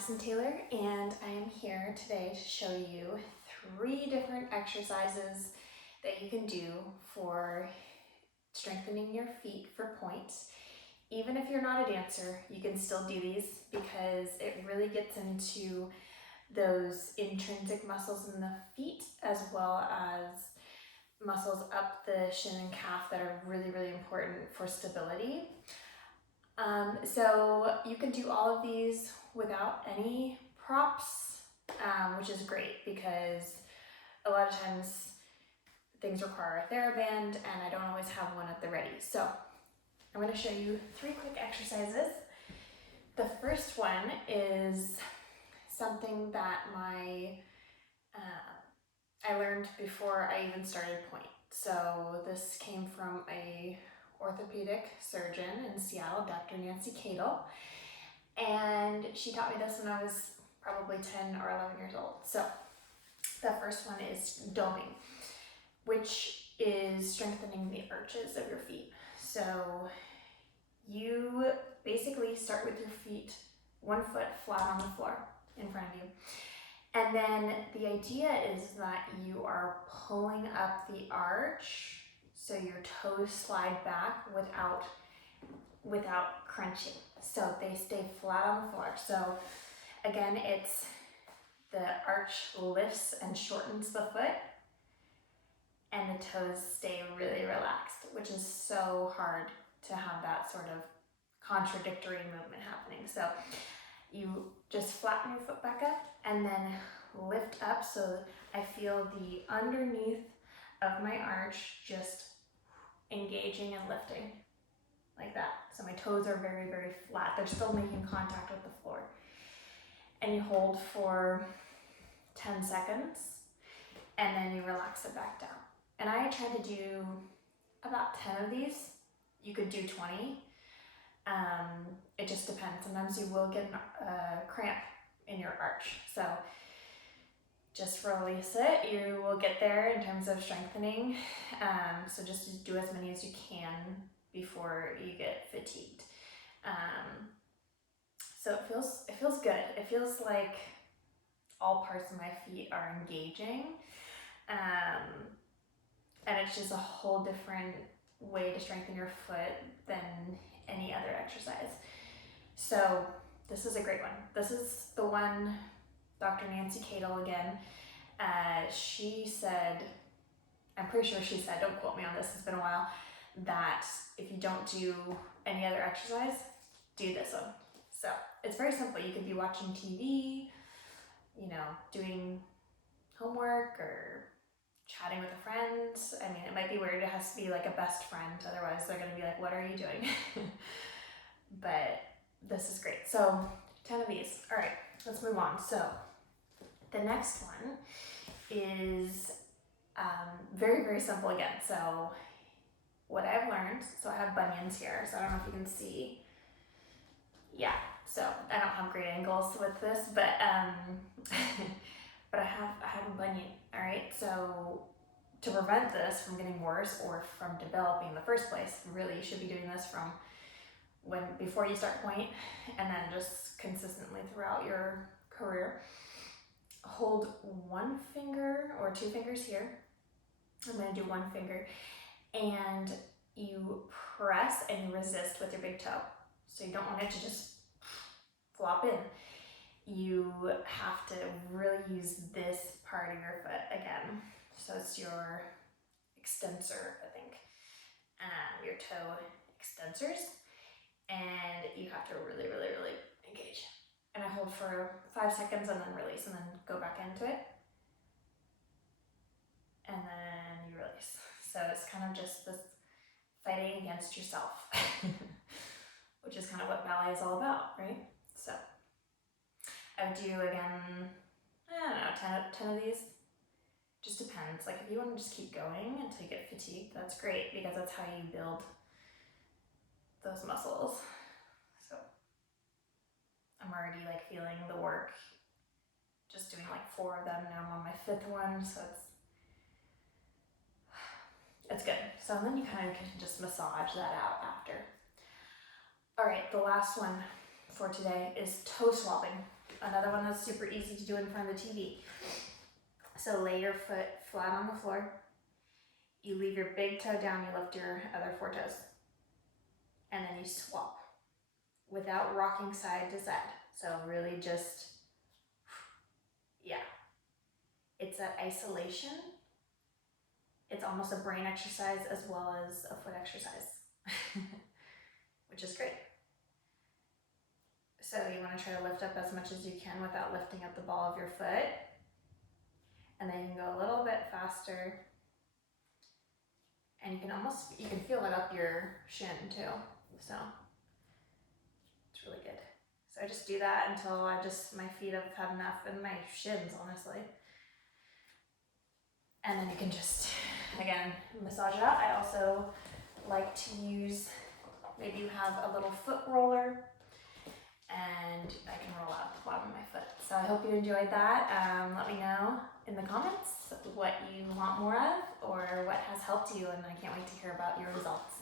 Madison Taylor, and I am here today to show you 3 different exercises that you can do for strengthening your feet for points. Even if you're not a dancer, you can still do these because it really gets into those intrinsic muscles in the feet as well as muscles up the shin and calf that are really, really important for stability. So you can do all of these without any props, which is great because a lot of times things require a TheraBand and I don't always have one at the ready. So I'm going to show you 3 quick exercises. The first one is something that I learned before I even started Pointe. So this came from a orthopedic surgeon in Seattle, Dr. Kadel, and she taught me this when I was probably 10 or 11 years old. So the first one is doming, which is strengthening the arches of your feet. So you basically start with your feet 1 foot flat on the floor in front of you. And then the idea is that you are pulling up the arch so your toes slide back without crunching. So they stay flat on the floor. So again, it's the arch lifts and shortens the foot and the toes stay really relaxed, which is so hard to have that sort of contradictory movement happening. So you just flatten your foot back up and then lift up so I feel the underneath of my arch just engaging and lifting like that. So my toes are very, very flat. They're still making contact with the floor. And you hold for 10 seconds and then you relax it back down. And I tried to do about 10 of these. You could do 20. It just depends. Sometimes you will get a cramp in your arch. So just release it. You will get there in terms of strengthening. So just do as many as you can before you get fatigued. So it feels good. It feels like all parts of my feet are engaging. And it's just a whole different way to strengthen your foot than any other exercise. So this is a great one. This is the one Dr. Kadel again. She said, I'm pretty sure she said, don't quote me on this, it's been a while, that if you don't do any other exercise, do this one. So it's very simple. You could be watching TV, doing homework or chatting with a friend. I mean, it might be weird. It has to be like a best friend. Otherwise, they're going to be like, what are you doing? But this is great. So 10 of these. All right, let's move on. So the next one is very, very simple again. So what I've learned, so I have bunions here. So I don't know if you can see. Yeah, so I don't have great angles with this, but but I have a bunion. All right, so to prevent this from getting worse or from developing in the first place, really you should be doing this from before you start Pointe and then just consistently throughout your career. Hold 1 finger or 2 fingers here. I'm going to do 1 finger, and you press and you resist with your big toe. So you don't want it to just flop in. You have to really use this part of your foot again. So it's your extensor, I think, your toe extensors, and you have to really, really, really engage. And I hold for 5 seconds and then release and then go back into it. And then you release. So it's kind of just this fighting against yourself, which is kind of what ballet is all about, right? So I would do, again, I don't know, 10 of these. Just depends. Like if you want to just keep going until you get fatigued, that's great because that's how you build those muscles. So I'm already like feeling the work, just doing like 4 of them. Now I'm on my 5th one, so it's good. So then you kind of can just massage that out after. All right, the last one for today is toe swapping. Another one that's super easy to do in front of the TV. So lay your foot flat on the floor. You leave your big toe down, you lift your other 4 toes. And then you swap without rocking side to side. So really just, yeah. It's that isolation. It's almost a brain exercise as well as a foot exercise, which is great. So you want to try to lift up as much as you can without lifting up the ball of your foot. And then you can go a little bit faster. And you can feel it up your shin too. So it's really good. So I just do that until my feet have had enough, and my shins, honestly. And then you can just, again, massage it out. I also like to use, maybe you have a little foot roller, and I can roll out the bottom of my foot. So I hope you enjoyed that. Let me know in the comments what you want more of or what has helped you, and I can't wait to hear about your results.